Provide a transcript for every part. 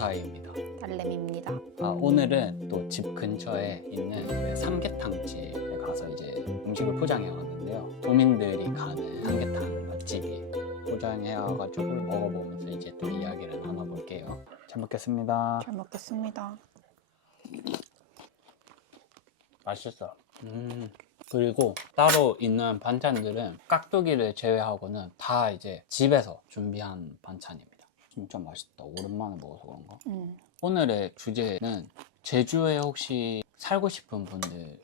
사이입니다. 딸내미입니다. 오늘은 또 집 근처에 있는 삼계탕집에 가서 이제 음식을 포장해 왔는데요. 도민들이 가는 삼계탕 맛집이에요. 포장해 와가지고 먹어보면서 이제 또 이야기를 나눠볼게요. 잘 먹겠습니다. 잘 먹겠습니다. 맛있어. 그리고 따로 있는 반찬들은 깍두기를 제외하고는 다 이제 집에서 준비한 반찬입니다. 진짜 맛있다. 오랜만에 먹어서 그런가? 오늘의 주제는 제주에 혹시 살고 싶은 분들이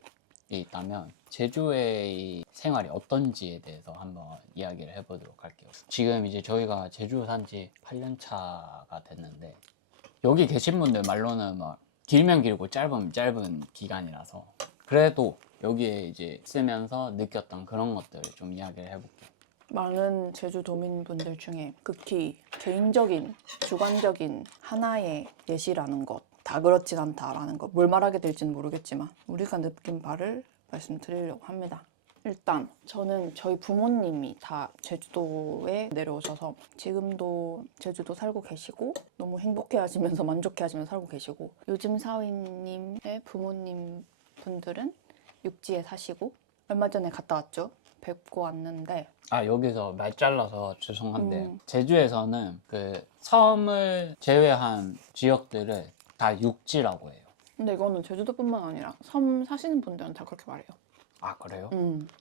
있다면 제주의 생활이 어떤지에 대해서 한번 이야기를 해보도록 할게요. 지금 이제 저희가 제주 산지 8년 차가 됐는데 여기 계신 분들 말로는 막 길면 길고 짧으면 짧은 기간이라서 그래도 여기에 이제 쓰면서 느꼈던 그런 것들을 좀 이야기를 해볼게요. 많은 제주도민분들 중에 극히 개인적인, 주관적인 하나의 예시라는 것, 다 그렇진 않다라는 것, 뭘 말하게 될지는 모르겠지만 우리가 느낀 바를 말씀드리려고 합니다. 일단 저는 저희 부모님이 다 제주도에 내려오셔서 지금도 제주도 살고 계시고 너무 행복해 하시면서 만족해 하시면서 살고 계시고, 요즘 사위님의 부모님 분들은 육지에 사시고 얼마 전에 갔다 왔죠. 뵙고 왔는데 여기서 말 잘라서 죄송한데 제주에서는 그 섬을 제외한 지역들을 다 육지라고 해요. 근데 이거는 제주도뿐만 아니라 섬 사시는 분들은 다 그렇게 말해요. 아, 그래요?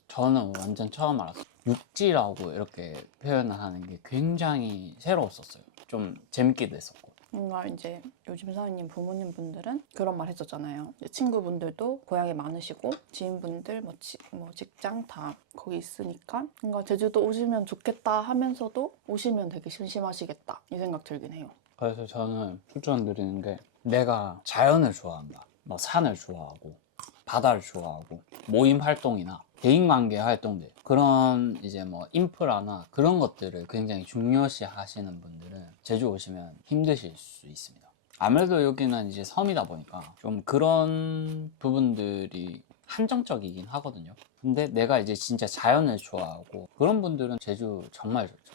저는 완전 처음 알았어요. 육지라고 이렇게 표현을 하는 게 굉장히 새로웠었어요. 좀 재밌기도 했었고. 뭔가 이제 요즘 사장님 부모님 분들은 그런 말 했었잖아요. 이제 친구분들도 고향에 많으시고 지인분들 뭐 직장 다 거기 있으니까 뭔가 제주도 오시면 좋겠다 하면서도 오시면 되게 심심하시겠다 이 생각 들긴 해요. 그래서 저는 추천드리는 게 내가 자연을 좋아한다. 뭐 산을 좋아하고 바다를 좋아하고 모임 활동이나 대인관계 활동들 그런 이제 뭐 인프라나 그런 것들을 굉장히 중요시 하시는 분들은 제주 오시면 힘드실 수 있습니다. 아무래도 여기는 이제 섬이다 보니까 좀 그런 부분들이 한정적이긴 하거든요. 근데 내가 이제 진짜 자연을 좋아하고 그런 분들은 제주 정말 좋죠.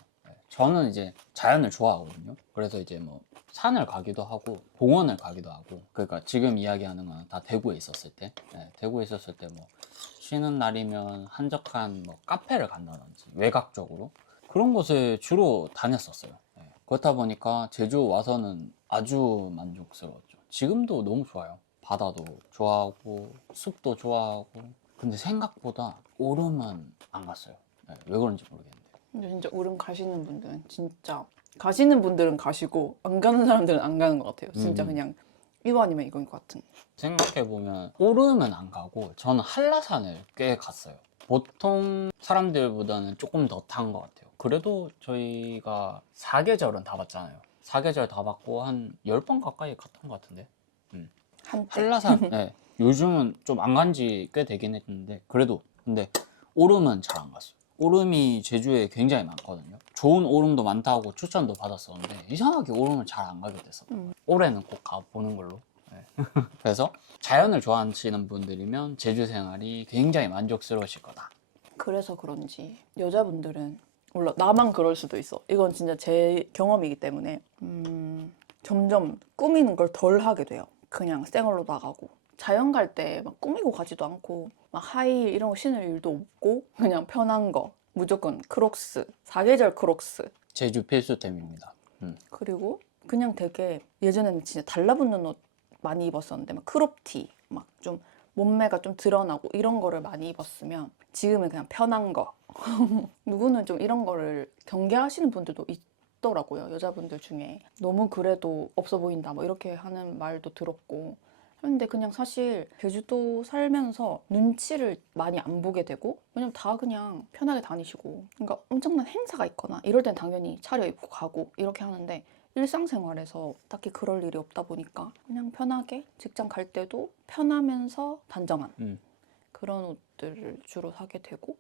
저는 이제 자연을 좋아하거든요. 그래서 이제 뭐 산을 가기도 하고 공원을 가기도 하고, 그러니까 지금 이야기하는 건 다 대구에 있었을 때, 대구에 있었을 때 뭐 쉬는 날이면 한적한 뭐 카페를 간다든지 외곽적으로 그런 곳을 주로 다녔었어요. 그렇다 보니까 제주 와서는 아주 만족스러웠죠. 지금도 너무 좋아요. 바다도 좋아하고 숲도 좋아하고. 근데 생각보다 오름은 안 갔어요. 왜 그런지 모르겠는데. 근데 진짜 오름 가시는 분들은 진짜 가시는 분들은 가시고 안 가는 사람들은 안 가는 것 같아요. 진짜 그냥 이거 아니면 이거인 것 같은. 생각해보면 오름은 안 가고 저는 한라산을 꽤 갔어요. 보통 사람들보다는 조금 더 탄 것 같아요. 그래도 저희가 사계절은 다 봤잖아요. 사계절 다 봤고 한 10번 가까이 갔던 것 같은데. 한때. 한라산, 네. 요즘은 좀 안 간 지 꽤 되긴 했는데 그래도 근데 오름은 잘 안 갔어요. 오름이 제주에 굉장히 많거든요. 좋은 오름도 많다고 추천도 받았었는데 이상하게 오름을 잘 안 가게 됐었어요. 올해는 꼭 가보는 걸로. 그래서 자연을 좋아하시는 분들이면 제주 생활이 굉장히 만족스러우실 거다. 그래서 그런지 여자분들은, 몰라 나만 그럴 수도 있어. 이건 진짜 제 경험이기 때문에 점점 꾸미는 걸 덜 하게 돼요. 그냥 생얼로 나가고 자연 갈 때 막 꾸미고 가지도 않고 막 하이힐 이런 거 신을 일도 없고 그냥 편한 거 무조건 크록스, 사계절 크록스. 제주 필수템입니다. 그리고 그냥 되게 예전에는 진짜 달라붙는 옷 많이 입었었는데 막 크롭티 막 좀 몸매가 좀 드러나고 이런 거를 많이 입었으면 지금은 그냥 편한 거. 누구는 좀 이런 거를 경계하시는 분들도 있더라고요. 여자분들 중에 너무 그래도 없어 보인다 뭐 이렇게 하는 말도 들었고. 근데 그냥 사실 제주도 살면서 눈치를 많이 안 보게 되고, 왜냐면 다 그냥 편하게 다니시고, 그러니까 엄청난 행사가 있거나 이럴 땐 당연히 차려입고 가고 이렇게 하는데 일상생활에서 딱히 그럴 일이 없다 보니까 그냥 편하게 직장 갈 때도 편하면서 단정한 그런 옷들을 주로 사게 되고.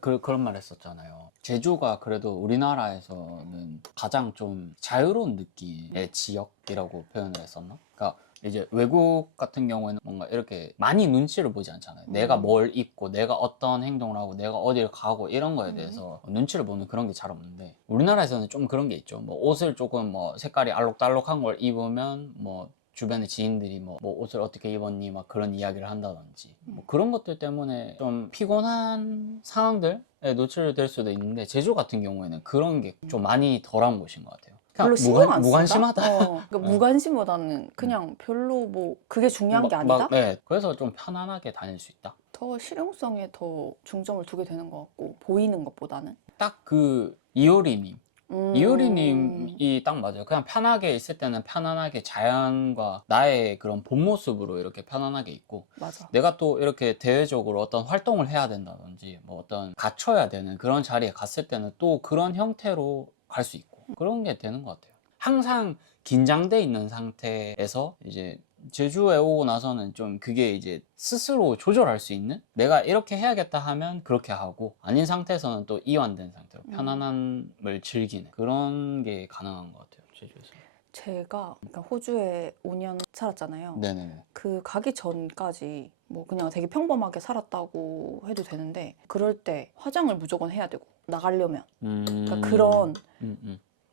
그런 말 했었잖아요. 제주가 그래도 우리나라에서는 가장 좀 자유로운 느낌의 지역이라고 표현을 했었나? 그러니까 이제 외국 같은 경우에는 뭔가 이렇게 많이 눈치를 보지 않잖아요. 내가 뭘 입고 내가 어떤 행동을 하고 내가 어디를 가고 이런 거에 대해서 눈치를 보는 그런 게 잘 없는데, 우리나라에서는 좀 그런 게 있죠. 뭐 옷을 조금 뭐 색깔이 알록달록한 걸 입으면 뭐 주변의 지인들이 뭐 옷을 어떻게 입었니 막 그런 이야기를 한다든지, 뭐 그런 것들 때문에 좀 피곤한 상황들에 노출될 수도 있는데, 제주 같은 경우에는 그런 게 좀 많이 덜한 곳인 것 같아요. 별로 그냥 신경 안 쓴다? 무관심하다. 그러니까 무관심보다는 그냥 별로 뭐 그게 중요한 게 아니다? 네. 그래서 좀 편안하게 다닐 수 있다. 더 실용성에 더 중점을 두게 되는 것 같고, 보이는 것보다는. 딱 그 이효리님. 음, 이효리님이 딱 맞아요. 그냥 편하게 있을 때는 편안하게 자연과 나의 그런 본 모습으로 이렇게 편안하게 있고, 맞아. 내가 또 이렇게 대외적으로 어떤 활동을 해야 된다든지 뭐 어떤 갖춰야 되는 그런 자리에 갔을 때는 또 그런 형태로 갈 수 있고, 그런 게 되는 것 같아요. 항상 긴장돼 있는 상태에서 이제 제주에 오고 나서는 좀 그게 이제 스스로 조절할 수 있는, 내가 이렇게 해야겠다 하면 그렇게 하고, 아닌 상태에서는 또 이완된 상태로 편안함을 즐기는 그런 게 가능한 것 같아요, 제주에서. 제가 그러니까 호주에 5년 살았잖아요. 네네네. 그 가기 전까지 뭐 그냥 되게 평범하게 살았다고 해도 되는데, 그럴 때 화장을 무조건 해야 되고, 나가려면. 그러니까 그런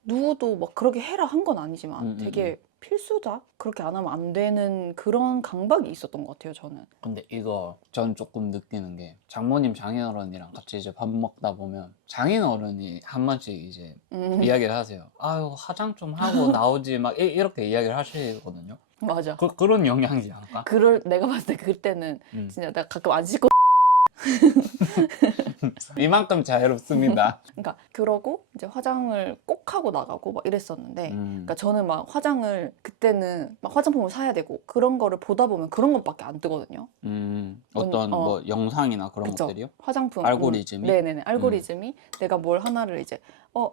누구도 막 그렇게 해라 한 건 아니지만 되게 필수다? 그렇게 안 하면 안 되는 그런 강박이 있었던 것 같아요, 저는. 근데 이거 전 조금 느끼는 게, 장모님 장인어른이랑 같이 이제 밥 먹다 보면 장인어른이 한 번씩 이제 이야기를 하세요. 아유, 화장 좀 하고 나오지 막 이렇게 이야기를 하시거든요. 맞아. 그런 영향이지 않을까? 내가 봤을 때 그때는 진짜 내가 가끔 안 씻고 이만큼 자유롭습니다. 그러니까 그러고 이제 화장을 꼭 하고 나가고 막 이랬었는데, 그러니까 저는 막 화장을 그때는 막 화장품을 사야 되고 그런 거를 보다 보면 그런 것밖에 안 뜨거든요. 어떤 뭐 영상이나 그런 그쵸. 것들이요? 화장품 알고리즘이? 네네네, 알고리즘이 내가 뭘 하나를 이제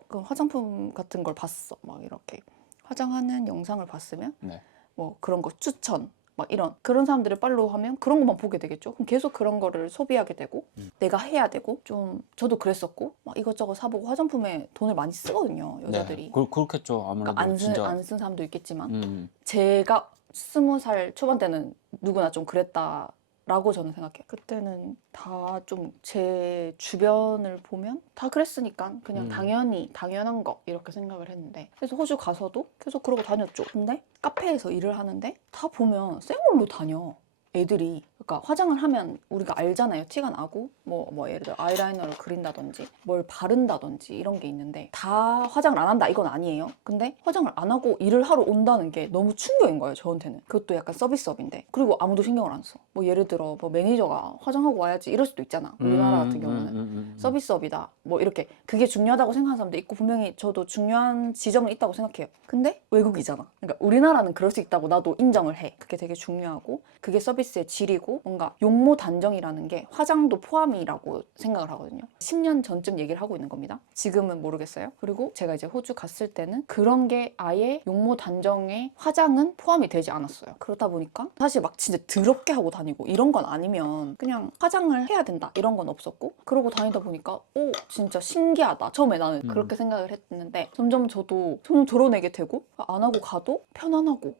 그 화장품 같은 걸 봤어, 막 이렇게 화장하는 영상을 봤으면 네. 뭐 그런 거 추천 막 이런 그런 사람들을 팔로우 하면 그런 것만 보게 되겠죠. 그럼 계속 그런 거를 소비하게 되고 내가 해야 되고, 좀 저도 그랬었고 막 이것저것 사보고 화장품에 돈을 많이 쓰거든요, 여자들이. 네. 그렇겠죠. 아무래도 그러니까 진짜. 안 쓴 사람도 있겠지만 음, 제가 20살 초반 때는 누구나 좀 그랬다라고 저는 생각해요. 그때는 다 좀 제 주변을 보면 다 그랬으니까 그냥 당연한 거 이렇게 생각을 했는데, 그래서 호주 가서도 계속 그러고 다녔죠. 근데 카페에서 일을 하는데 다 보면 생얼로 다녀, 애들이. 그러니까 화장을 하면 우리가 알잖아요. 티가 나고 뭐 예를 들어 아이라이너를 그린다든지 뭘 바른다든지 이런 게 있는데, 다 화장을 안 한다 이건 아니에요. 근데 화장을 안 하고 일을 하러 온다는 게 너무 충격인 거예요, 저한테는. 그것도 약간 서비스업인데. 그리고 아무도 신경을 안 써. 뭐 예를 들어 뭐 매니저가 화장하고 와야지 이럴 수도 있잖아, 우리나라 같은 경우는. 서비스업이다 뭐 이렇게 그게 중요하다고 생각하는 사람도 있고, 분명히 저도 중요한 지점은 있다고 생각해요. 근데 외국이잖아. 그러니까 우리나라는 그럴 수 있다고 나도 인정을 해. 그게 되게 중요하고 그게 서비스의 질이고, 뭔가 용모 단정이라는 게 화장도 포함이라고 생각을 하거든요. 10년 전쯤 얘기를 하고 있는 겁니다. 지금은 모르겠어요. 그리고 제가 이제 호주 갔을 때는 그런 게 아예 용모 단정에 화장은 포함이 되지 않았어요. 그렇다 보니까 사실 막 진짜 더럽게 하고 다니고 이런 건 아니면 그냥 화장을 해야 된다 이런 건 없었고, 그러고 다니다 보니까 오 진짜 신기하다. 처음에 나는 그렇게 생각을 했는데 점점 저도 드러내게 되고, 안 하고 가도 편안하고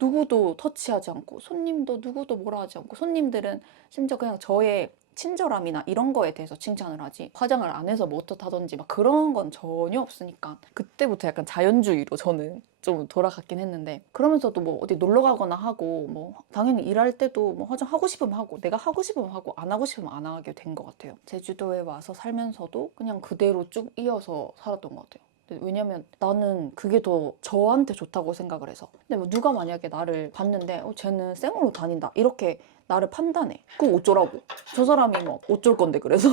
누구도 터치하지 않고, 손님도 누구도 뭐라 하지 않고, 손님들은 심지어 그냥 저의 친절함이나 이런 거에 대해서 칭찬을 하지, 화장을 안 해서 뭐 어떻다든지 막 그런 건 전혀 없으니까 그때부터 약간 자연주의로 저는 좀 돌아갔긴 했는데, 그러면서도 뭐 어디 놀러 가거나 하고 뭐 당연히 일할 때도 뭐 화장하고 싶으면 하고, 내가 하고 싶으면 하고 안 하고 싶으면 안 하게 된 것 같아요. 제주도에 와서 살면서도 그냥 그대로 쭉 이어서 살았던 것 같아요. 왜냐면 나는 그게 더 저한테 좋다고 생각을 해서. 근데 뭐 누가 만약에 나를 봤는데 쟤는 쌩으로 다닌다 이렇게 나를 판단해. 그럼 어쩌라고. 저 사람이 막 어쩔 건데, 그래서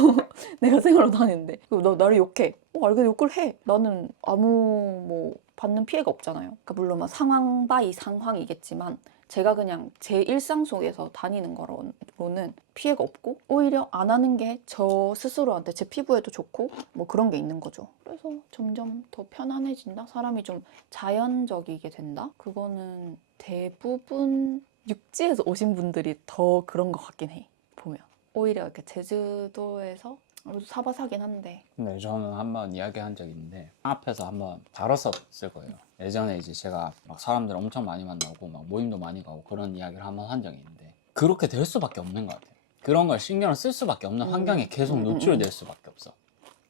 내가 쌩으로 다니는데 나를 욕해. 알게 욕을 해. 나는 아무 뭐 받는 피해가 없잖아요. 그러니까 물론 막 상황 바이 상황이겠지만 제가 그냥 제 일상 속에서 다니는 거로는 피해가 없고, 오히려 안 하는 게 저 스스로한테 제 피부에도 좋고 뭐 그런 게 있는 거죠. 그래서 점점 더 편안해진다? 사람이 좀 자연적이게 된다? 그거는 대부분 육지에서 오신 분들이 더 그런 것 같긴 해, 보면. 오히려 이렇게 제주도에서 사바사긴 한데. 근데 저는 한번 이야기한 적이 있는데 앞에서 한번 다뤘었을 거예요. 예전에 이제 제가 막 사람들 엄청 많이 만나고 막 모임도 많이 가고 그런 이야기를 한번 한 적이 있는데 그렇게 될 수밖에 없는 것 같아요. 그런 걸 신경을 쓸 수밖에 없는 환경에 계속 노출될 수밖에 없어.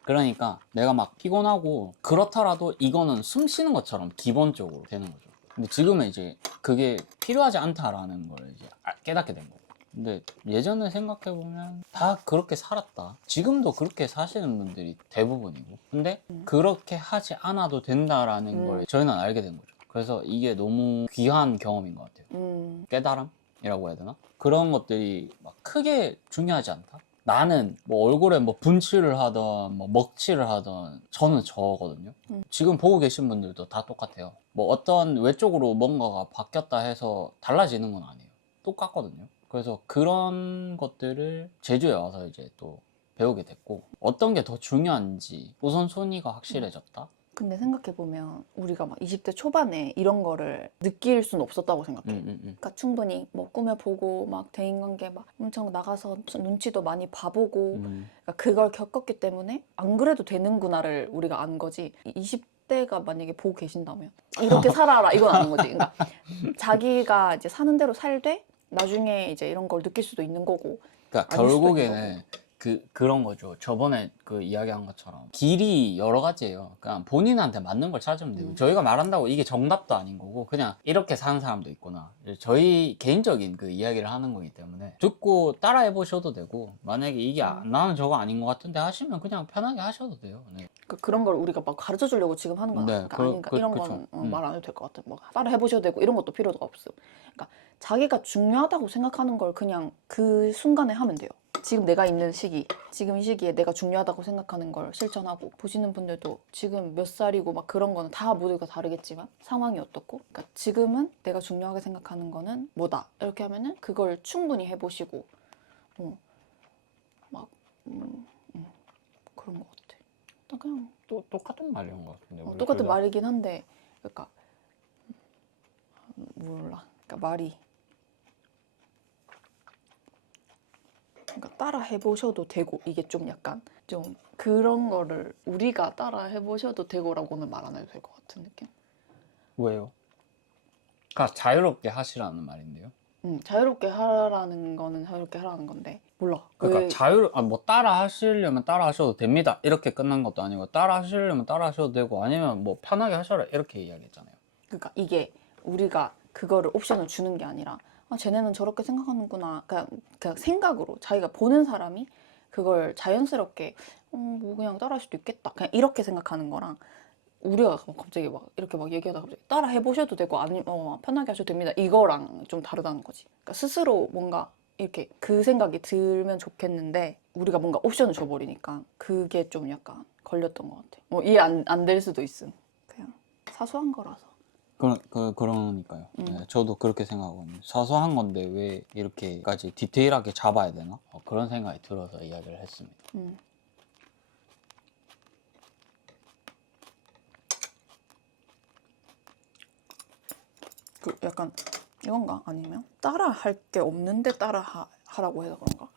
그러니까 내가 막 피곤하고 그렇더라도 이거는 숨 쉬는 것처럼 기본적으로 되는 거죠. 근데 지금은 이제 그게 필요하지 않다라는 걸 이제 깨닫게 된 거고. 근데 예전에 생각해보면 다 그렇게 살았다. 지금도 그렇게 사시는 분들이 대부분이고. 근데 그렇게 하지 않아도 된다라는 걸 저희는 알게 된 거죠. 그래서 이게 너무 귀한 경험인 것 같아요. 깨달음이라고 해야 되나? 그런 것들이 막 크게 중요하지 않다. 나는 뭐 얼굴에 뭐 분칠을 하던 뭐 먹칠을 하던 저는 저거든요. 지금 보고 계신 분들도 다 똑같아요. 뭐 어떤 외적으로 뭔가가 바뀌었다 해서 달라지는 건 아니에요. 똑같거든요. 그래서 그런 것들을 제주에 와서 이제 또 배우게 됐고 어떤 게 더 중요한지 우선순위가 확실해졌다. 근데 생각해보면 우리가 막 20대 초반에 이런 거를 느낄 수는 없었다고 생각해. 그러니까 충분히 뭐 꾸며보고 막 대인관계 막 엄청 나가서 눈치도 많이 봐보고 그러니까 그걸 겪었기 때문에 안 그래도 되는구나를 우리가 안 거지. 20대가 만약에 보고 계신다면 이렇게 살아라 이건 아닌 거지. 그러니까 자기가 이제 사는 대로 살되 나중에 이제 이런 걸 느낄 수도 있는 거고. 그러니까 아닐 수도 결국에는 그런 거죠. 저번에 그 이야기한 것처럼 길이 여러 가지예요. 그냥 본인한테 맞는 걸 찾으면 되고 저희가 말한다고 이게 정답도 아닌 거고 그냥 이렇게 사는 사람도 있구나. 저희 개인적인 그 이야기를 하는 거기 때문에 듣고 따라해 보셔도 되고 만약에 이게 나는 저거 아닌 것 같은데 하시면 그냥 편하게 하셔도 돼요. 네. 그런 걸 우리가 막 가르쳐 주려고 지금 하는 건 네, 아니니까 이런 그쵸. 거는 말 안 해도 될 것 같아. 뭐 따라 해보셔도 되고 이런 것도 필요가 없음. 그러니까 자기가 중요하다고 생각하는 걸 그냥 그 순간에 하면 돼요. 지금 내가 있는 시기, 지금 이 시기에 내가 중요하다고 생각하는 걸 실천하고 보시는 분들도 지금 몇 살이고 막 그런 거는 다 모두가 다르겠지만 상황이 어떻고 그러니까 지금은 내가 중요하게 생각하는 거는 뭐다 이렇게 하면은 그걸 충분히 해보시고 막 그런 것 같아. 그냥 또 똑같은 말인 것 같은데. 우리 똑같은 둘 다. 말이긴 한데 그러니까 몰라. 그러니까 말이 그러니까 따라 해보셔도 되고 이게 좀 약간 좀 그런 거를 우리가 따라 해보셔도 되고라고는 말 안 해도 될 것 같은 느낌. 왜요? 그러니까 자유롭게 하시라는 말인데요. 자유롭게 하라는 거는 자유롭게 하라는 건데 몰라. 그러니까 뭐 따라 하시려면 따라 하셔도 됩니다. 이렇게 끝난 것도 아니고 따라 하시려면 따라 하셔도 되고 아니면 뭐 편하게 하셔라 이렇게 이야기했잖아요. 그러니까 이게 우리가 그거를 옵션을 주는 게 아니라 쟤네는 저렇게 생각하는구나. 그냥 생각으로 자기가 보는 사람이 그걸 자연스럽게 뭐 그냥 따라할 수도 있겠다. 그냥 이렇게 생각하는 거랑 우리가 막 갑자기 막 이렇게 막 얘기하다가 갑자기 따라 해보셔도 되고 아니면 편하게 하셔도 됩니다. 이거랑 좀 다르다는 거지. 그러니까 스스로 뭔가 이렇게 그 생각이 들면 좋겠는데 우리가 뭔가 옵션을 줘버리니까 그게 좀 약간 걸렸던 것 같아. 뭐 이해 안 될 수도 있음. 그냥 사소한 거라서. 그러니까요. 네, 저도 그렇게 생각하거든요. 사소한 건데 왜 이렇게까지 디테일하게 잡아야 되나? 그런 생각이 들어서 이야기를 했습니다. 그 약간 이건가? 아니면 따라 할 게 없는데 따라 하라고 해서 그런가?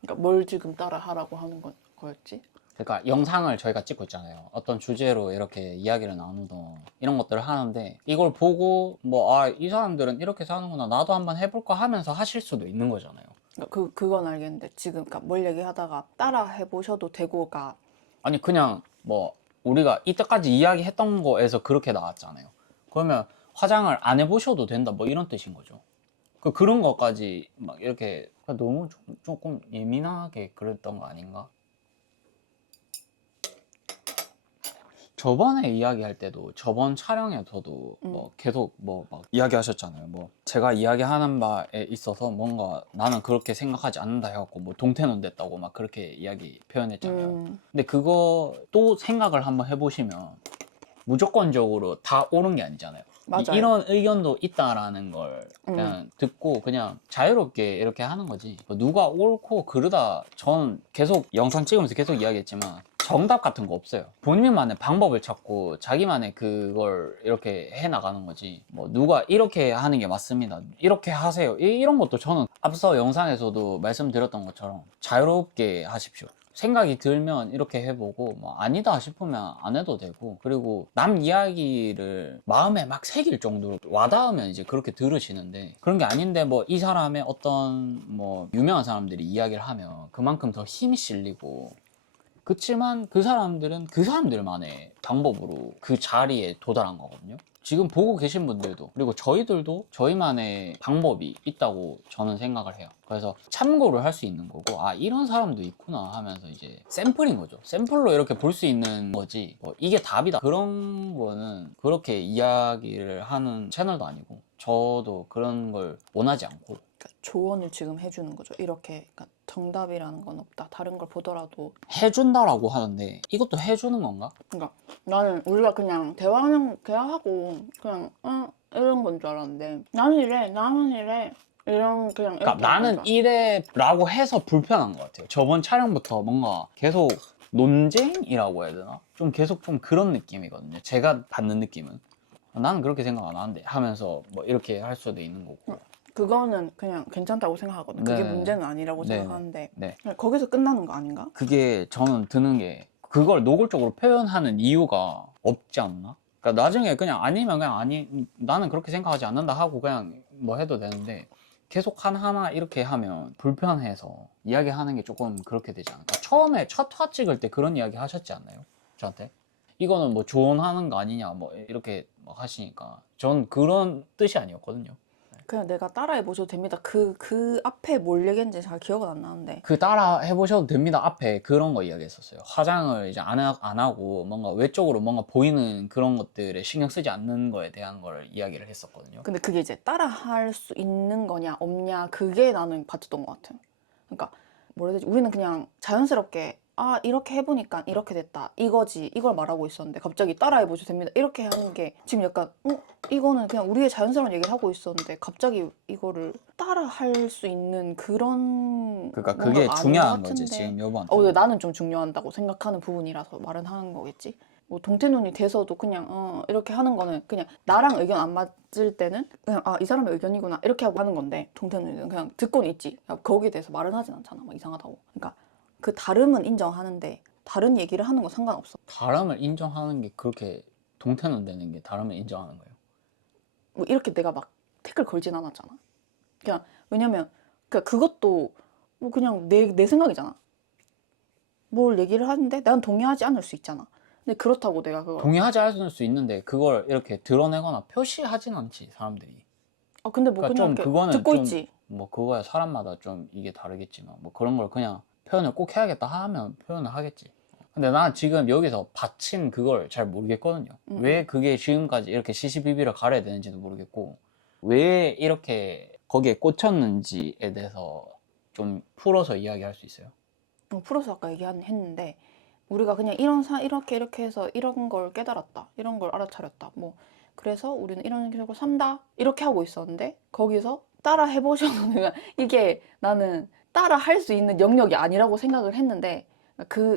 그러니까 뭘 지금 따라 하라고 하는 거였지? 그러니까 영상을 저희가 찍고 있잖아요. 어떤 주제로 이렇게 이야기를 나누던 이런 것들을 하는데 이걸 보고 뭐 이 사람들은 이렇게 사는구나 나도 한번 해볼까 하면서 하실 수도 있는 거잖아요. 그러니까 그건 알겠는데 지금 그러니까 뭘 얘기하다가 따라 해보셔도 되고가 아니 그냥 뭐 우리가 이때까지 이야기했던 거에서 그렇게 나왔잖아요. 그러면 화장을 안 해보셔도 된다 뭐 이런 뜻인 거죠. 그런 것까지 막 이렇게 너무 조금 예민하게 그랬던 거 아닌가? 저번에 이야기할 때도 저번 촬영에서도 뭐 계속 뭐 막 이야기하셨잖아요. 뭐 제가 이야기하는 바에 있어서 뭔가 나는 그렇게 생각하지 않는다 해갖고 뭐 동태눈 됐다고 막 그렇게 이야기 표현했잖아요. 근데 그거 또 생각을 한번 해보시면 무조건적으로 다 옳은 게 아니잖아요. 맞아요. 이런 의견도 있다라는 걸 그냥 듣고 그냥 자유롭게 이렇게 하는 거지. 뭐 누가 옳고 그르다 전 계속 영상 찍으면서 계속 이야기했지만 정답 같은 거 없어요. 본인만의 방법을 찾고 자기만의 그걸 이렇게 해 나가는 거지. 뭐 누가 이렇게 하는 게 맞습니다. 이렇게 하세요. 이런 것도 저는 앞서 영상에서도 말씀드렸던 것처럼 자유롭게 하십시오. 생각이 들면 이렇게 해보고 뭐 아니다 싶으면 안 해도 되고, 그리고 남 이야기를 마음에 막 새길 정도로 와닿으면 이제 그렇게 들으시는데, 그런 게 아닌데 뭐 이 사람의 어떤 뭐 유명한 사람들이 이야기를 하면 그만큼 더 힘이 실리고, 그치만 그 사람들은 그 사람들만의 방법으로 그 자리에 도달한 거거든요. 지금 보고 계신 분들도, 그리고 저희들도 저희만의 방법이 있다고 저는 생각을 해요. 그래서 참고를 할 수 있는 거고, 아 이런 사람도 있구나 하면서 이제 샘플인 거죠. 샘플로 이렇게 볼 수 있는 거지, 뭐 이게 답이다 그런 거는 그렇게 이야기를 하는 채널도 아니고, 저도 그런 걸 원하지 않고. 그러니까 조언을 지금 해주는 거죠. 이렇게 그러니까 정답이라는 건 없다. 다른 걸 보더라도. 해준다라고 하는데 이것도 해주는 건가? 그러니까 나는 우리가 그냥 대화하고 그냥 이런 건 줄 알았는데, 나는 이래, 나는 이래, 이런 그냥 그러니까 이렇게 나는 하는 줄 이래라고 해서 불편한 것 같아요. 저번 촬영부터 뭔가 계속 논쟁이라고 해야 되나? 좀 계속 좀 그런 느낌이거든요. 제가 받는 느낌은. 나는 그렇게 생각 안 하는데 하면서 뭐 이렇게 할 수도 있는 거고. 그거는 그냥 괜찮다고 생각하거든. 그게 네. 문제는 아니라고 네. 생각하는데 네. 그냥 거기서 끝나는 거 아닌가? 그게 저는 드는 게, 그걸 노골적으로 표현하는 이유가 없지 않나? 그러니까 나중에 그냥 아니면 그냥 아니, 나는 그렇게 생각하지 않는다 하고 그냥 뭐 해도 되는데, 계속 하나하나 이렇게 하면 불편해서 이야기하는 게 조금 그렇게 되지 않을까? 처음에 첫 화 찍을 때 그런 이야기 하셨지 않나요? 저한테? 이거는 뭐 조언하는 거 아니냐 뭐 이렇게 막 하시니까, 전 그런 뜻이 아니었거든요. 그냥 내가 따라해 보셔도 됩니다. 그 앞에 뭘 얘기했는지 잘 기억은 안 나는데. 그 따라 해보셔도 됩니다 앞에 그런 거 이야기했었어요. 화장을 이제 안 하고 뭔가 외적으로 뭔가 보이는 그런 것들에 신경 쓰지 않는 거에 대한 걸 이야기를 했었거든요. 근데 그게 이제 따라 할 수 있는 거냐 없냐, 그게 나는 봤던 것 같아요. 그러니까 뭐라 해야 되지? 우리는 그냥 자연스럽게 이렇게 해보니까 이렇게 됐다, 이거지, 이걸 말하고 있었는데 갑자기 따라해 보셔도 됩니다 이렇게 하는 게 지금 약간 이거는 그냥 우리의 자연스러운 얘기를 하고 있었는데 갑자기 이거를 따라 할 수 있는 그런 그러니까 뭔가가 그게 아닌 것 중요한 거지 같은데. 지금 요번. 근데 나는 좀 중요하다고 생각하는 부분이라서 말은 하는 거겠지. 뭐 동태눈이 돼서도 그냥 이렇게 하는 거는 그냥 나랑 의견 안 맞을 때는 그냥 이 사람의 의견이구나 이렇게 하고 하는 건데, 동태눈이는 그냥 듣고는 있지. 거기에 대해서 말은 하진 않잖아. 막 이상하다고. 그러니까 그 다름은 인정하는데 다른 얘기를 하는 건 상관없어. 다름을 인정하는 게 그렇게 동태는 되는 게 다름을 인정하는 거예요? 뭐 이렇게 내가 막 태클 걸진 않았잖아. 그냥 왜냐면 그것도 뭐 그냥 내 생각이잖아. 뭘 얘기를 하는데 난 동의하지 않을 수 있잖아. 근데 그렇다고 내가 그걸 동의하지 않을 수 있는데 그걸 이렇게 드러내거나 표시하진 않지 사람들이. 근데 뭐 그러니까 그냥 좀 이렇게 그거는 듣고 좀 있지. 뭐 그거야 사람마다 좀 이게 다르겠지만, 뭐 그런 걸 그냥 표현을 꼭 해야겠다 하면 표현을 하겠지. 근데 난 지금 여기서 받친 그걸 잘 모르겠거든요. 왜 그게 지금까지 이렇게 시시비비를 가려야 되는지도 모르겠고, 왜 이렇게 거기에 꽂혔는지에 대해서 좀 풀어서 이야기할 수 있어요? 풀어서 아까 얘기했는데, 우리가 그냥 이렇게 해서 이런 걸 깨달았다, 이런 걸 알아차렸다, 뭐 그래서 우리는 이런 식으로 산다 이렇게 하고 있었는데, 거기서 따라 해보셔도 이게 나는 따라 할 수 있는 영역이 아니라고 생각을 했는데,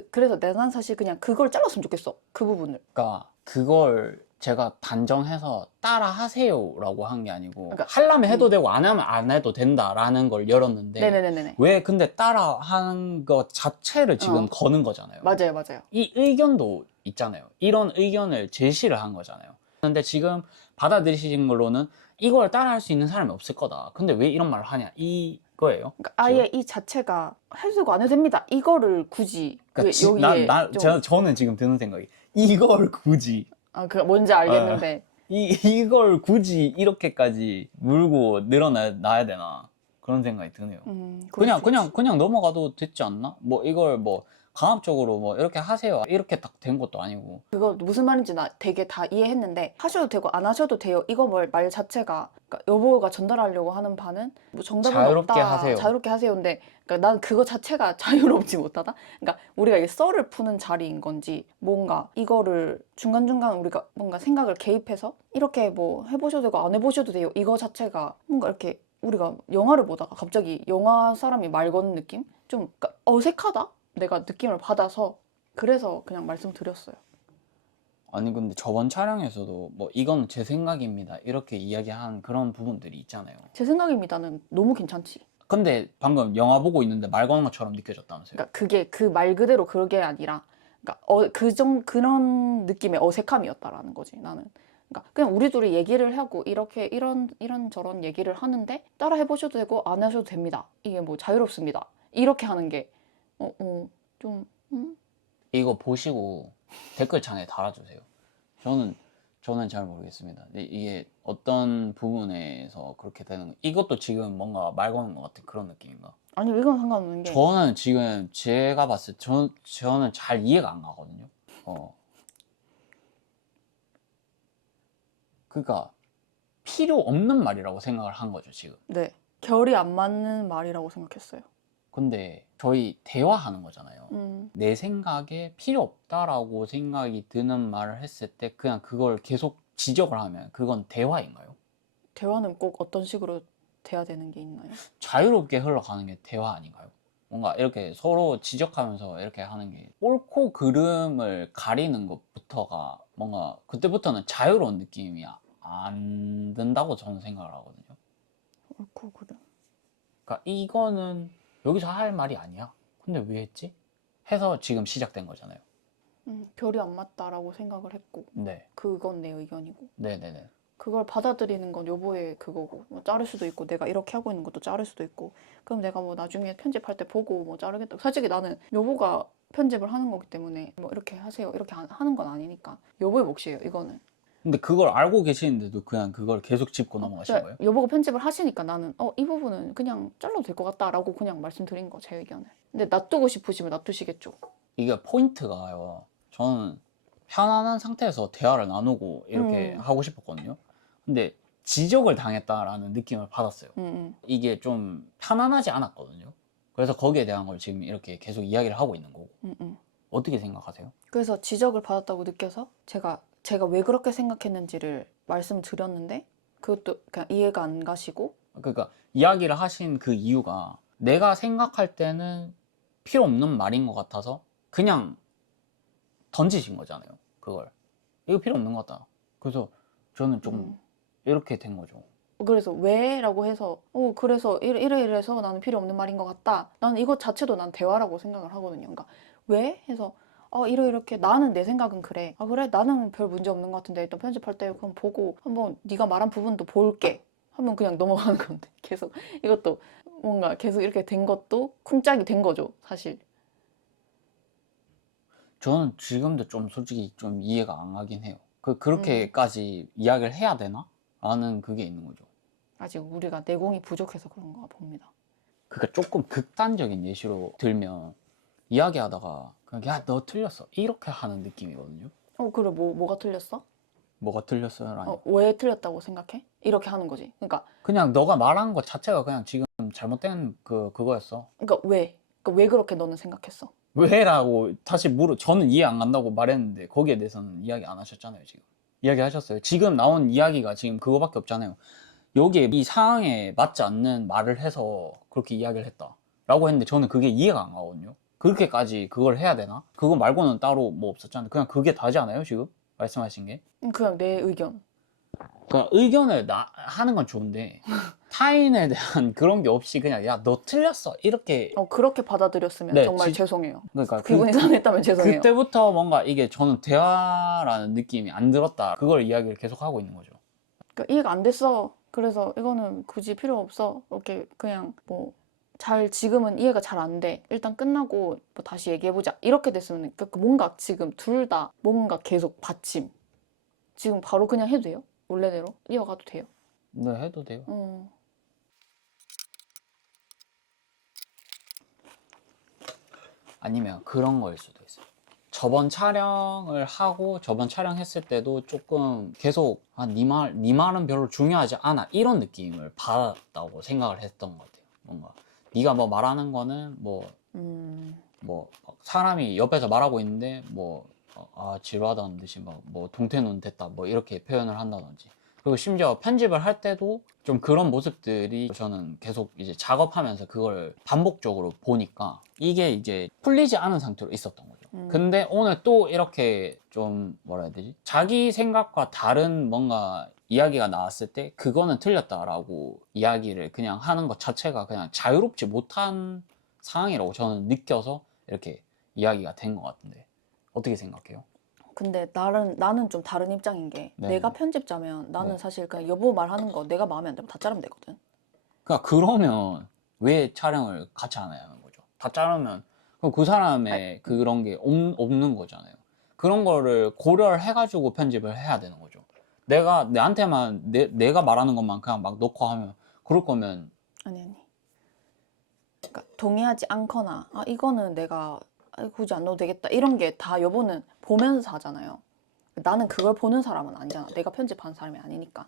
그래서 난 사실 그냥 그걸 잘랐으면 좋겠어, 그 부분을. 그러니까 그걸 제가 단정해서 따라 하세요라고 한 게 아니고, 그러니까, 하려면 해도 되고 안 하면 안 해도 된다라는 걸 열었는데, 네네네네. 왜 근데 따라 하는 것 자체를 지금 거는 거잖아요. 맞아요. 이 의견도 있잖아요. 이런 의견을 제시를 한 거잖아요. 근데 지금 받아들이신 걸로는 이걸 따라 할 수 있는 사람이 없을 거다. 근데 왜 이런 말을 하냐 이거예요. 그러니까 아예 이 자체가 해도 되고 안 해도 됩니다 이거를 굳이 왜 여기에 저는 지금 드는 생각이, 이걸 굳이 그 뭔지 알겠는데. 이걸 굳이 이렇게까지 물고 늘어나야 되나, 그런 생각이 드네요. 그냥 넘어가도 됐지 않나? 뭐 이걸 뭐 강압적으로 뭐 이렇게 하세요 이렇게 딱 된 것도 아니고. 그거 무슨 말인지 나 되게 다 이해했는데, 하셔도 되고 안 하셔도 돼요 이거 말 자체가, 그러니까 여보가 전달하려고 하는 바는 뭐 정답은 자유롭게 없다, 하세요. 자유롭게 하세요인데, 그러니까 난 그거 자체가 자유롭지 못하다. 그러니까 우리가 이 썰을 푸는 자리인 건지, 뭔가 이거를 중간중간 우리가 뭔가 생각을 개입해서 이렇게 뭐 해보셔도 되고 안 해보셔도 돼요 이거 자체가 뭔가 이렇게 우리가 영화를 보다가 갑자기 영화 사람이 말 거는 느낌? 좀 그러니까 어색하다? 내가 느낌을 받아서 그래서 그냥 말씀드렸어요. 아니 근데 저번 촬영에서도 뭐 이건 제 생각입니다 이렇게 이야기한 그런 부분들이 있잖아요. 제 생각입니다는 너무 괜찮지. 근데 방금 영화 보고 있는데 말 거는 것처럼 느껴졌다면서요? 그러니까 그게 그 말 그대로 그게 아니라 그러니까 그런 느낌의 어색함이었다라는 거지 나는. 그러니까 그냥 우리 둘이 얘기를 하고 이렇게 이런 저런 얘기를 하는데 따라 해보셔도 되고 안 하셔도 됩니다. 이게 뭐 자유롭습니다. 이렇게 하는 게 좀 이거 보시고 댓글창에 달아주세요. 저는 잘 모르겠습니다. 이게 어떤 부분에서 그렇게 되는 거. 이것도 지금 뭔가 말 거는 것 같은 그런 느낌인가? 아니 이건 상관없는 게 저는 지금 제가 봤을 때 저는 잘 이해가 안 가거든요. 그러니까 필요 없는 말이라고 생각을 한 거죠, 지금. 네, 결이 안 맞는 말이라고 생각했어요. 근데 저희 대화하는 거잖아요. 음. 내 생각에 필요 없다라고 생각이 드는 말을 했을 때 그냥 그걸 계속 지적을 하면 그건 대화인가요? 대화는 꼭 어떤 식으로 돼야 되는 게 있나요? 자유롭게 흘러가는 게 대화 아닌가요? 뭔가 이렇게 서로 지적하면서 이렇게 하는 게 옳고 그름을 가리는 것부터가 뭔가 그때부터는 자유로운 느낌이 안 든다고 저는 생각을 하거든요. 옳고 그름. 그러니까 이거는 여기서 할 말이 아니야. 근데 왜 했지? 해서 지금 시작된 거잖아요. 결이 안 맞다라고 생각을 했고 네. 그건 내 의견이고 네네네. 그걸 받아들이는 건 여보의 그거고 뭐 자를 수도 있고 내가 이렇게 하고 있는 것도 자를 수도 있고 그럼 내가 뭐 나중에 편집할 때 보고 뭐 자르겠다. 솔직히 나는 여보가 편집을 하는 거기 때문에 뭐 이렇게 하세요 이렇게 하는 건 아니니까 여보의 몫이에요 이거는. 근데 그걸 알고 계시는데도 그냥 그걸 계속 짚고 넘어가신 거예요? 여보가 편집을 하시니까 나는 이 부분은 그냥 잘라도 될 것 같다라고 그냥 말씀드린 거 제 의견을. 근데 놔두고 싶으시면 놔두시겠죠. 이게 포인트가요. 저는 편안한 상태에서 대화를 나누고 이렇게 하고 싶었거든요. 근데 지적을 당했다라는 느낌을 받았어요. 이게 좀 편안하지 않았거든요. 그래서 거기에 대한 걸 지금 이렇게 계속 이야기를 하고 있는 거고. 어떻게 생각하세요? 그래서 지적을 받았다고 느껴서 제가 왜 그렇게 생각했는지를 말씀드렸는데 그것도 그냥 이해가 안 가시고. 그러니까 이야기를 하신 그 이유가 내가 생각할 때는 필요 없는 말인 것 같아서 그냥 던지신 거잖아요. 그걸. 이거 필요 없는 것 같다. 그래서 저는 좀 이렇게 된 거죠. 그래서 왜? 라고 해서 그래서 이래서 나는 필요 없는 말인 것 같다. 나는 이것 자체도 난 대화라고 생각을 하거든요. 그러니까 왜? 해서 이렇게 나는 내 생각은 그래. 그래? 나는 별 문제 없는 것 같은데 일단 편집할 때 그럼 보고 한번 네가 말한 부분도 볼게. 하면 그냥 넘어가는 건데 계속 이것도 뭔가 계속 이렇게 된 것도 쿵짝이 된 거죠, 사실. 저는 지금도 좀 솔직히 좀 이해가 안 가긴 해요. 그렇게까지 이야기를 해야 되나? 라는 그게 있는 거죠. 아직 우리가 내공이 부족해서 그런가 봅니다. 그러니까 조금 극단적인 예시로 들면 이야기하다가 그냥 야, 너 틀렸어. 이렇게 하는 느낌이거든요. 그래 뭐가 틀렸어? 뭐가 틀렸어요? 라니. 왜 틀렸다고 생각해? 이렇게 하는 거지. 그러니까 너가 말한 것 자체가 그냥 지금 잘못된 그거였어. 왜? 그러니까 왜 그렇게 너는 생각했어? 왜라고 다시 저는 이해 안 간다고 말했는데 거기에 대해서는 이야기 안 하셨잖아요. 지금 이야기 하셨어요. 지금 나온 이야기가 지금 그거밖에 없잖아요. 여기에 이 상황에 맞지 않는 말을 해서 그렇게 이야기를 했다 라고 했는데 저는 그게 이해가 안 가거든요. 그렇게까지 그걸 해야 되나? 그거 말고는 따로 뭐 없었잖아요. 그냥 그게 다지 않아요? 지금 말씀하신 게? 그냥 내 의견. 그러니까 의견을 하는 건 좋은데 타인에 대한 그런 게 없이 그냥 야, 너 틀렸어 이렇게. 그렇게 받아들였으면 네, 정말 죄송해요. 그러니까 기분이 상했다면 죄송해요. 그때부터 뭔가 이게 저는 대화라는 느낌이 안 들었다. 그걸 이야기를 계속 하고 있는 거죠. 그러니까 이해가 안 됐어. 그래서 이거는 굳이 필요 없어. 이렇게 그냥 뭐 지금은 이해가 잘 안 돼. 일단 끝나고 뭐 다시 얘기해보자. 이렇게 됐으면 그러니까 뭔가 지금 둘 다 뭔가 계속 받침. 지금 바로 그냥 해도 돼요? 원래대로 이어가도 돼요? 네, 해도 돼요. 아니면 그런 거일 수도 있어요. 저번 촬영을 하고 저번 촬영했을 때도 조금 계속 네 말은 별로 중요하지 않아 이런 느낌을 받았다고 생각을 했던 것 같아요. 뭔가 네가 뭐 말하는 거는 뭐 사람이 옆에서 말하고 있는데 지루하다는 듯이 뭐 동태눈 됐다 뭐 이렇게 표현을 한다든지. 그리고 심지어 편집을 할 때도 좀 그런 모습들이 저는 계속 이제 작업하면서 그걸 반복적으로 보니까 이게 이제 풀리지 않은 상태로 있었던 거죠. 근데 오늘 또 이렇게 좀 뭐라 해야 되지? 자기 생각과 다른 뭔가 이야기가 나왔을 때 그거는 틀렸다라고 이야기를 그냥 하는 것 자체가 그냥 자유롭지 못한 상황이라고 저는 느껴서 이렇게 이야기가 된 것 같은데 어떻게 생각해요? 근데 나는 좀 다른 입장인 게 네. 내가 편집자면 나는 네. 사실 그냥 여보 말하는 거 내가 마음에 안 들면 다 자르면 되거든. 그러니까 그러면 왜 촬영을 같이 안 해야 하는 거죠? 다 자르면 그럼 그 사람의 그런 게 없는 거잖아요. 그런 거를 고려를 해가지고 편집을 해야 되는 거죠. 내가 내한테만 내가 말하는 것만 그냥 막 넣고 하면 그럴 거면 아니. 그러니까 동의하지 않거나 이거는 내가 굳이 안 넣어도 되겠다 이런 게 다 여보는 보면서 하잖아요. 나는 그걸 보는 사람은 아니잖아. 내가 편집하는 사람이 아니니까.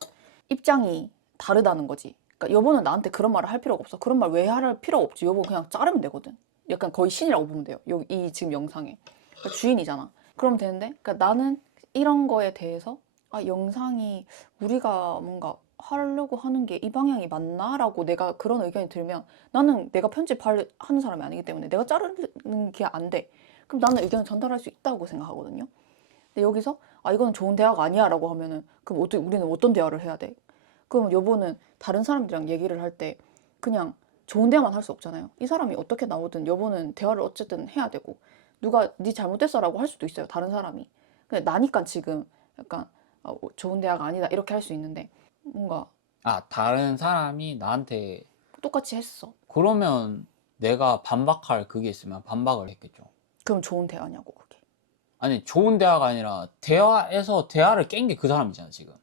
입장이 다르다는 거지. 그러니까 여보는 나한테 그런 말을 할 필요가 없어. 그런 말 왜 할 필요가 없지. 여보 그냥 자르면 되거든. 약간 거의 신이라고 보면 돼요. 이 지금 영상에. 그러니까 주인이잖아. 그러면 되는데 그러니까 나는 이런 거에 대해서 영상이 우리가 뭔가 하려고 하는 게 이 방향이 맞나라고 내가 그런 의견이 들면 나는 내가 편집하는 사람이 아니기 때문에 내가 자르는 게 안 돼. 그럼 나는 의견을 전달할 수 있다고 생각하거든요. 근데 여기서 이거는 좋은 대화가 아니야라고 하면은 그럼 우리는 어떤 대화를 해야 돼? 그럼 여보는 다른 사람들이랑 얘기를 할 때 그냥 좋은 대화만 할 수 없잖아요. 이 사람이 어떻게 나오든 여보는 대화를 어쨌든 해야 되고 누가 네 잘못됐어라고 할 수도 있어요. 다른 사람이. 근데 나니까 지금 약간 좋은 대화가 아니다 이렇게 할 수 있는데 뭔가 다른 사람이 나한테 똑같이 했어. 그러면 내가 반박할 그게 있으면 반박을 했겠죠. 그럼 좋은 대화냐고 그게. 아니 좋은 대화가 아니라 대화에서 대화를 깬 게 그 사람이잖아 지금.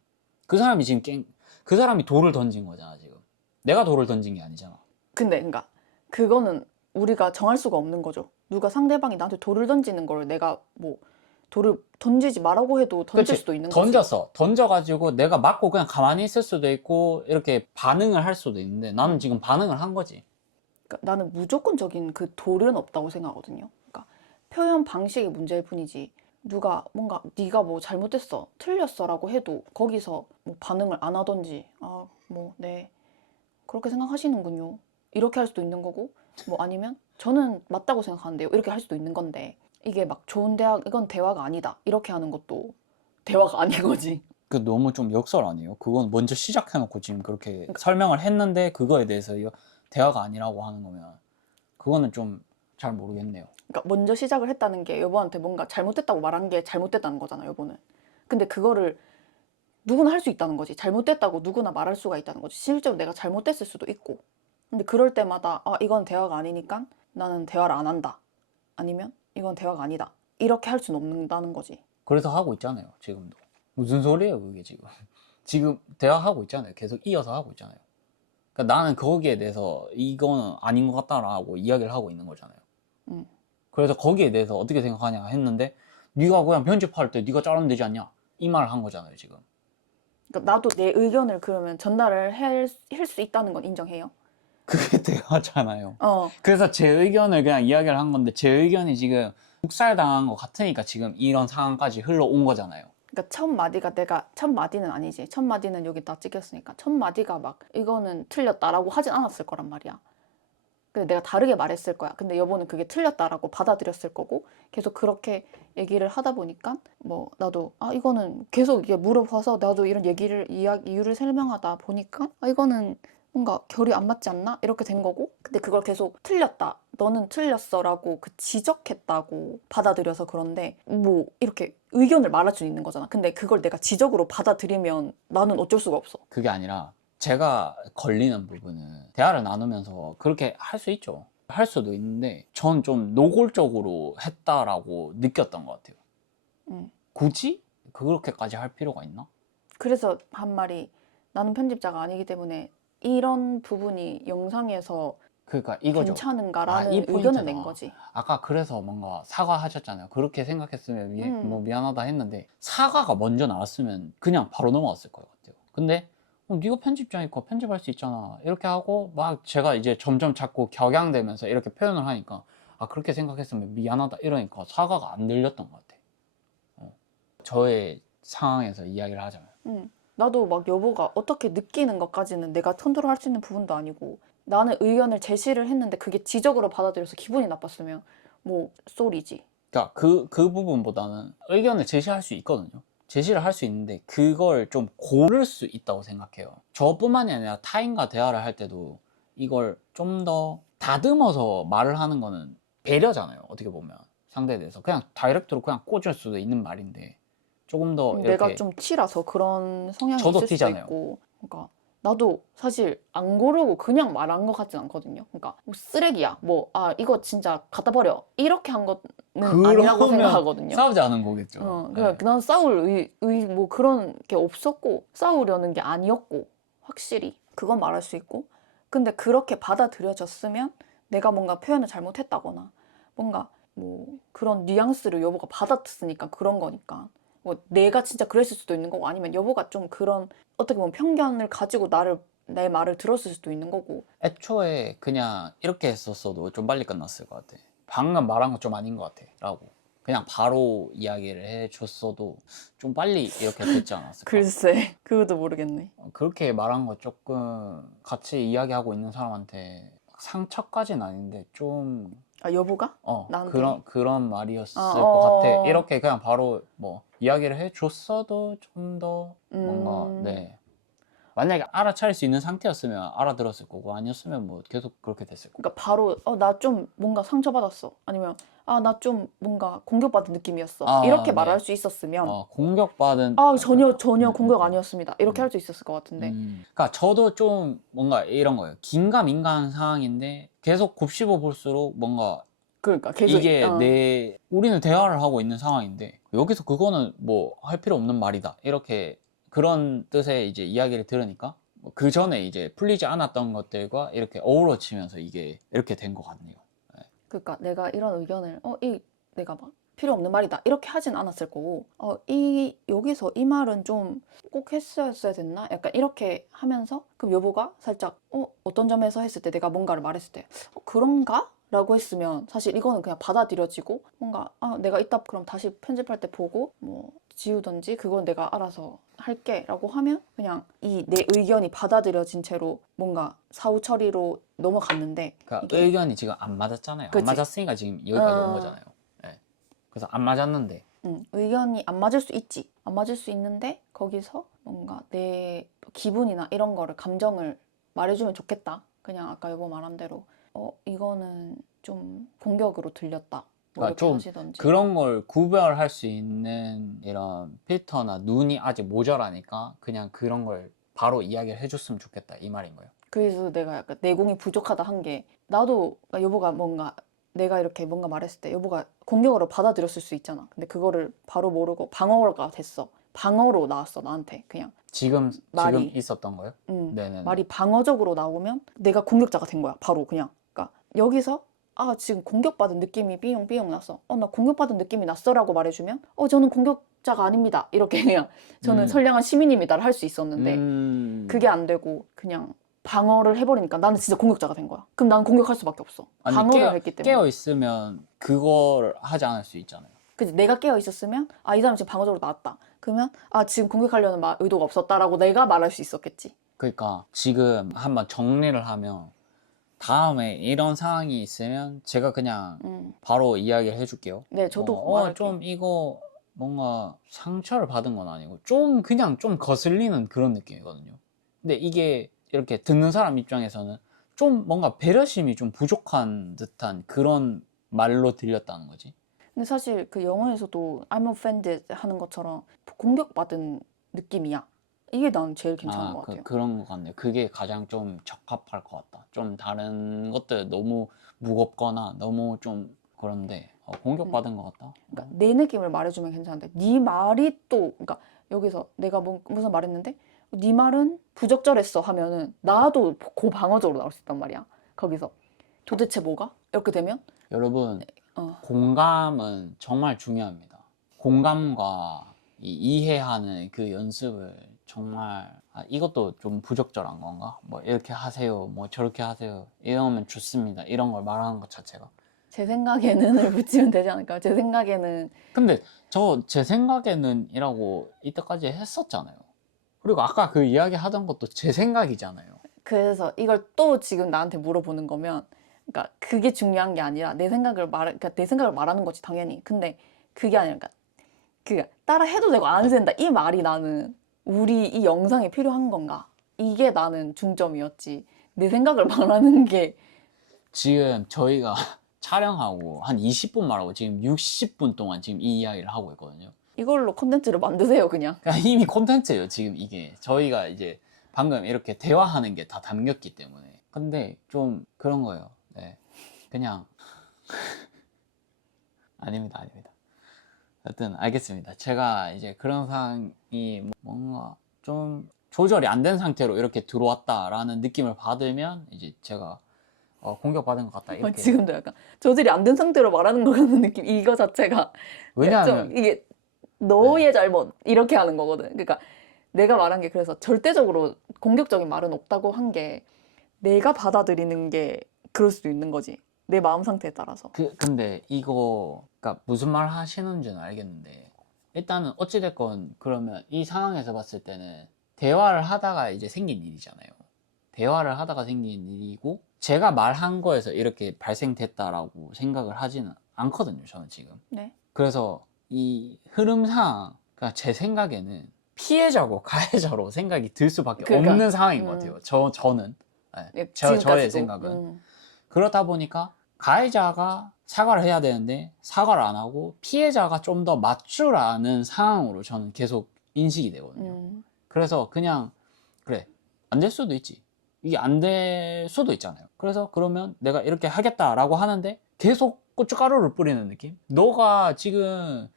그 사람이 지금 그 사람이 돌을 던진 거잖아 지금. 내가 돌을 던진 게 아니잖아. 근데 그러니까 그거는 우리가 정할 수가 없는 거죠. 누가 상대방이 나한테 돌을 던지는 걸 내가 뭐 돌을 던지지 말라고 해도 던질 그치? 수도 있는 거지. 던졌어. 던져가지고 내가 맞고 그냥 가만히 있을 수도 있고 이렇게 반응을 할 수도 있는데 나는 지금 반응을 한 거지. 그러니까 나는 무조건적인 그 돌은 없다고 생각하거든요. 그러니까 표현 방식의 문제일 뿐이지 누가 뭔가 네가 뭐 잘못됐어, 틀렸어라고 해도 거기서 뭐 반응을 안 하던지 네 그렇게 생각하시는군요. 이렇게 할 수도 있는 거고 뭐 아니면 저는 맞다고 생각하는데요. 이렇게 할 수도 있는 건데 이게 막 좋은 대화 이건 대화가 아니다 이렇게 하는 것도 대화가 아닌 거지. 그 너무 좀 역설 아니에요? 그건 먼저 시작해놓고 지금 그렇게 설명을 했는데 그거에 대해서 이거 대화가 아니라고 하는 거면 그거는 좀 잘 모르겠네요. 그러니까 먼저 시작을 했다는 게 여보한테 뭔가 잘못됐다고 말한 게 잘못됐다는 거잖아, 여보는. 근데 그거를 누구나 할 수 있다는 거지. 잘못됐다고 누구나 말할 수가 있다는 거지. 실제로 내가 잘못됐을 수도 있고. 근데 그럴 때마다 이건 대화가 아니니까 나는 대화를 안 한다. 아니면 이건 대화가 아니다. 이렇게 할 수는 없다는 거지. 그래서 하고 있잖아요 지금도. 무슨 소리예요 그게 지금. 지금 대화하고 있잖아요. 계속 이어서 하고 있잖아요. 그러니까 나는 거기에 대해서 이거는 아닌 것 같다라고 이야기를 하고 있는 거잖아요. 음. 그래서 거기에 대해서 어떻게 생각하냐 했는데 네가 그냥 편집할 때 네가 자르면 되지 않냐 이 말을 한 거잖아요 지금. 그러니까 나도 내 의견을 그러면 전달을 할 수 있다는 건 인정해요. 그게 대화잖아요. 어. 그래서 제 의견을 그냥 이야기를 한 건데 제 의견이 지금 묵살당한 것 같으니까 지금 이런 상황까지 흘러온 거잖아요. 그러니까 첫 마디가 내가 첫 마디는 아니지. 첫 마디는 여기 다 찍혔으니까 첫 마디가 막 이거는 틀렸다라고 하진 않았을 거란 말이야. 근데 내가 다르게 말했을 거야. 근데 여보는 그게 틀렸다라고 받아들였을 거고 계속 그렇게 얘기를 하다 보니까 뭐 나도 이거는 계속 이게 물어봐서 나도 이런 이유를 설명하다 보니까 이거는 뭔가 결이 안 맞지 않나? 이렇게 된 거고 근데 그걸 계속 틀렸다. 너는 틀렸어라고 그 지적했다고 받아들여서 그런데 뭐 이렇게 의견을 말할 수 있는 거잖아. 근데 그걸 내가 지적으로 받아들이면 나는 어쩔 수가 없어. 그게 아니라 제가 걸리는 부분은 대화를 나누면서 그렇게 할 수 있죠. 할 수도 있는데 전 좀 노골적으로 했다라고 느꼈던 것 같아요. 굳이 그렇게까지 할 필요가 있나? 그래서 한 말이 나는 편집자가 아니기 때문에 이런 부분이 영상에서 그러니까 이거죠. 괜찮은가라는 이 의견을 포인트다. 낸 거지. 아까 그래서 뭔가 사과하셨잖아요. 그렇게 생각했으면 뭐 음. 미안하다 했는데 사과가 먼저 나왔으면 그냥 바로 넘어갔을 것 같아요. 근데 네가 편집자니까 편집할 수 있잖아. 이렇게 하고 막 제가 이제 점점 자꾸 격양되면서 이렇게 표현을 하니까 그렇게 생각했으면 미안하다 이러니까 사과가 안 들렸던 것 같아. 저의 상황에서 이야기를 하자면. 나도 막 여보가 어떻게 느끼는 것까지는 내가 컨트롤할 수 있는 부분도 아니고 나는 의견을 제시를 했는데 그게 지적으로 받아들여서 기분이 나빴으면 뭐 쏘리지. 그러니까 그 부분보다는 의견을 제시할 수 있거든요. 제시를 할 수 있는데 그걸 좀 고를 수 있다고 생각해요. 저뿐만이 아니라 타인과 대화를 할 때도 이걸 좀 더 다듬어서 말을 하는 거는 배려잖아요. 어떻게 보면 상대에 대해서 그냥 다이렉트로 그냥 꽂을 수도 있는 말인데 조금 더 내가 이렇게 좀 T라서 그런 성향이 저도 있을 수도 T잖아요. 있고, 그러니까 나도 사실 안 고르고 그냥 말한 것 같진 않거든요. 그러니까 뭐 쓰레기야, 뭐 이거 진짜 갖다 버려 이렇게 한 거는 아니라고 그러면 생각하거든요. 싸우지 않은 거겠죠. 네. 그러니까 난 싸울 뭐 그런 게 없었고 싸우려는 게 아니었고 확실히 그건 말할 수 있고, 근데 그렇게 받아들여졌으면 내가 뭔가 표현을 잘못했다거나 뭔가 뭐 그런 뉘앙스를 여보가 받아들였으니까 그런 거니까, 뭐 내가 진짜 그랬을 수도 있는 거고 아니면 여보가 좀 그런 어떻게 보면 편견을 가지고 내 말을 들었을 수도 있는 거고. 애초에 그냥 이렇게 했었어도 좀 빨리 끝났을 것 같아. 방금 말한 거 좀 아닌 것 같아 라고 그냥 바로 이야기를 해줬어도 좀 빨리 이렇게 됐지 않았을까. 글쎄 그것도 모르겠네. 그렇게 말한 거 조금 같이 이야기하고 있는 사람한테 상처까지는 아닌데 좀 여보가? 나한테? 그런 말이었을 아, 것 같아. 이렇게 그냥 바로 뭐 이야기를 해줬어도 좀 더 뭔가 네. 만약에 알아차릴 수 있는 상태였으면 알아들었을 거고 아니었으면 뭐 계속 그렇게 됐을 거고. 그러니까 바로 나 좀 뭔가 상처받았어, 아니면 나 좀 뭔가 공격받은 느낌이었어, 이렇게 네. 말할 수 있었으면 공격받은 전혀 공격 아니었습니다 이렇게 할 수 있었을 것 같은데. 그러니까 저도 좀 뭔가 이런 거예요. 긴가민가한 상황인데 계속 곱씹어 볼수록 뭔가 그러니까 계속 이게 우리는 대화를 하고 있는 상황인데 여기서 그거는 뭐 할 필요 없는 말이다 이렇게 그런 뜻의 이제 이야기를 들으니까 그 전에 이제 풀리지 않았던 것들과 이렇게 어우러지면서 이게 이렇게 된 것 같네요. 그러니까 내가 이런 의견을 내가 막 필요 없는 말이다 이렇게 하진 않았을 거고, 여기서 이 말은 좀 꼭 했어야 됐나 약간 이렇게 하면서, 그럼 여보가 살짝 어떤 점에서 했을 때 내가 뭔가를 말했을 때 그런가? 라고 했으면 사실 이거는 그냥 받아들여지고 뭔가 내가 이따 그럼 다시 편집할 때 보고 뭐 지우던지 그건 내가 알아서 할게 라고 하면 그냥 이 내 의견이 받아들여진 채로 뭔가 사후 처리로 넘어갔는데, 그러니까 이게 의견이 지금 안 맞았잖아요. 그치? 안 맞았으니까 지금 여기까지 온 거잖아요. 네. 그래서 안 맞았는데 의견이 안 맞을 수 있지. 안 맞을 수 있는데 거기서 뭔가 내 기분이나 이런 거를, 감정을 말해주면 좋겠다. 그냥 아까 여보 말한 대로 이거는 좀 공격으로 들렸다. 뭐 그러니까 이렇게 좀 하시던지. 그런 걸 구별할 수 있는 이런 필터나 눈이 아직 모자라니까 그냥 그런 걸 바로 이야기를 해줬으면 좋겠다 이 말인 거예요. 그래서 내가 약간 내공이 부족하다 한 게, 나도 그러니까 여보가 뭔가 내가 이렇게 뭔가 말했을 때 여보가 공격으로 받아들였을 수 있잖아. 근데 그거를 바로 모르고 방어가 됐어. 방어로 나왔어 나한테 그냥. 지금 말이. 있었던 거요? 네네네. 말이 방어적으로 나오면 내가 공격자가 된 거야 바로 그냥. 그러니까 여기서 지금 공격받은 느낌이 삐용삐용 났어. 나 공격받은 느낌이 났어라고 말해주면 저는 공격자가 아닙니다 이렇게 그냥 저는 선량한 시민입니다를 할 수 있었는데 그게 안 되고 그냥 방어를 해버리니까 나는 진짜 공격자가 된 거야. 그럼 나는 공격할 수밖에 없어. 아니, 방어를 했기 때문에. 깨어 있으면 그걸 하지 않을 수 있잖아요. 그치, 내가 깨어 있었으면 이 사람 지금 방어적으로 나왔다. 그러면 지금 공격하려는 의도가 없었다라고 내가 말할 수 있었겠지. 그러니까 지금 한번 정리를 하면 다음에 이런 상황이 있으면 제가 그냥 바로 이야기를 해줄게요. 네, 저도 말할게요. 좀 이거 뭔가 상처를 받은 건 아니고 좀 그냥 좀 거슬리는 그런 느낌이거든요. 근데 이게 이렇게 듣는 사람 입장에서는 좀 뭔가 배려심이 좀 부족한 듯한 그런 말로 들렸다는 거지. 근데 사실 그 영어에서도 I'm offended 하는 것처럼 공격받은 느낌이야. 이게 난 제일 괜찮은 것 같아요. 그런 것 같네요. 그게 가장 좀 적합할 것 같다. 좀 다른 것들 너무 무겁거나 너무 좀 그런데 공격받은 것 같다. 그러니까 내 느낌을 말해주면 괜찮은데 네 말이 또, 그러니까 여기서 내가 무슨 말했는데 네 말은 부적절했어 하면은 나도 고방어적으로 나올 수 있단 말이야. 거기서 도대체 뭐가? 이렇게 되면 여러분 공감은 정말 중요합니다. 공감과 이해하는 그 연습을 정말 이것도 좀 부적절한 건가? 뭐 이렇게 하세요, 뭐 저렇게 하세요, 이러면 좋습니다, 이런 걸 말하는 것 자체가. 제 생각에는을 붙이면 되지 않을까요? 제 생각에는. 근데 제 생각에는 이라고 이때까지 했었잖아요. 그리고 아까 그 이야기 하던 것도 제 생각이잖아요. 그래서 이걸 또 지금 나한테 물어보는 거면, 그러니까 그게 중요한 게 아니라 그러니까 내 생각을 말하는 거지 당연히. 근데 그게 아니라, 그러니까 그 따라 해도 되고 안 해도 된다 이 말이 나는 우리 이 영상에 필요한 건가? 이게 나는 중점이었지. 내 생각을 말하는 게 지금 저희가 촬영하고 한 20분 말하고 지금 60분 동안 지금 이 이야기를 하고 있거든요. 이걸로 콘텐츠를 만드세요 그냥. 그러니까 이미 콘텐츠예요 지금 이게. 저희가 이제 방금 이렇게 대화하는 게 다 담겼기 때문에. 근데 좀 그런 거예요. 네, 그냥 아닙니다. 하여튼 알겠습니다. 제가 이제 그런 상황이 뭔가 좀 조절이 안 된 상태로 이렇게 들어왔다라는 느낌을 받으면 이제 제가 공격받은 것 같다 이렇게. 지금도 약간 조절이 안 된 상태로 말하는 거 같은 느낌. 이거 자체가 왜냐하면 좀 이게 너의 잘못 이렇게 하는 거거든. 그러니까 내가 말한 게 그래서 절대적으로 공격적인 말은 없다고 한 게 내가 받아들이는 게 그럴 수도 있는 거지. 내 마음 상태에 따라서. 근데 이거 그러니까 무슨 말 하시는지는 알겠는데 일단은 어찌됐건 그러면 이 상황에서 봤을 때는 대화를 하다가 이제 생긴 일이잖아요. 대화를 하다가 생긴 일이고 제가 말한 거에서 이렇게 발생됐다라고 생각을 하지는 않거든요. 저는 지금. 네. 그래서 이 흐름상 그러니까 제 생각에는 피해자고 가해자로 생각이 들 수밖에 그러니까, 없는 상황인 것 같아요. 저는. 네, 저의 지금까지도. 생각은. 그렇다 보니까 가해자가 사과를 해야 되는데 사과를 안 하고 피해자가 좀 더 맞추라는 상황으로 저는 계속 인식이 되거든요. 그래서 그냥 그래 안 될 수도 있지. 이게 안 될 수도 있잖아요. 그래서 그러면 내가 이렇게 하겠다라고 하는데 계속 고춧가루를 뿌리는 느낌? 너가 지금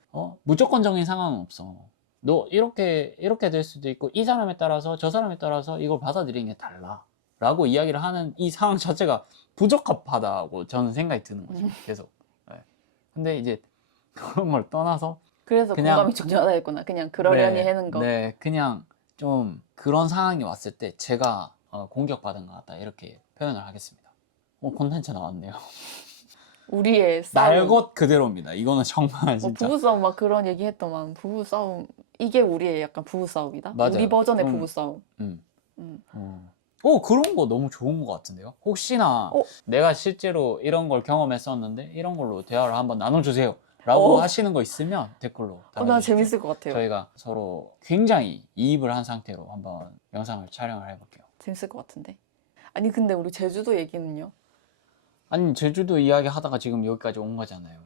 무조건적인 상황은 없어. 너 이렇게 될 수도 있고 이 사람에 따라서 저 사람에 따라서 이걸 받아들이는 게 달라 라고 이야기를 하는 이 상황 자체가 부적합하다고 저는 생각이 드는 거죠. 계속. 네. 근데 이제 그런 걸 떠나서 그래서 그냥- 공감이 중요하다 했구나. 그냥 그러려니 네, 하는 거. 네, 그냥 좀 그런 상황이 왔을 때 제가 공격받은 것 같다 이렇게 표현을 하겠습니다. 콘텐츠 나왔네요. 우리의 싸움. 날 것 그대로입니다. 이거는 정말 뭐 진짜. 부부싸움 막 그런 얘기 했더만 부부싸움 이게 우리의 약간 부부싸움이다. 맞아요. 우리 버전의 좀- 부부싸움. 음. 음. 그런 거 너무 좋은 것 같은데요? 혹시나 내가 실제로 이런 걸 경험했었는데 이런 걸로 대화를 한번 나눠주세요 라고 하시는 거 있으면 댓글로 나 달아주십시오. 재밌을 것 같아요. 저희가 서로 굉장히 이입을 한 상태로 한번 영상을 촬영을 해볼게요. 재밌을 것 같은데. 아니 근데 우리 제주도 얘기는요? 아니 제주도 이야기 하다가 지금 여기까지 온 거잖아요.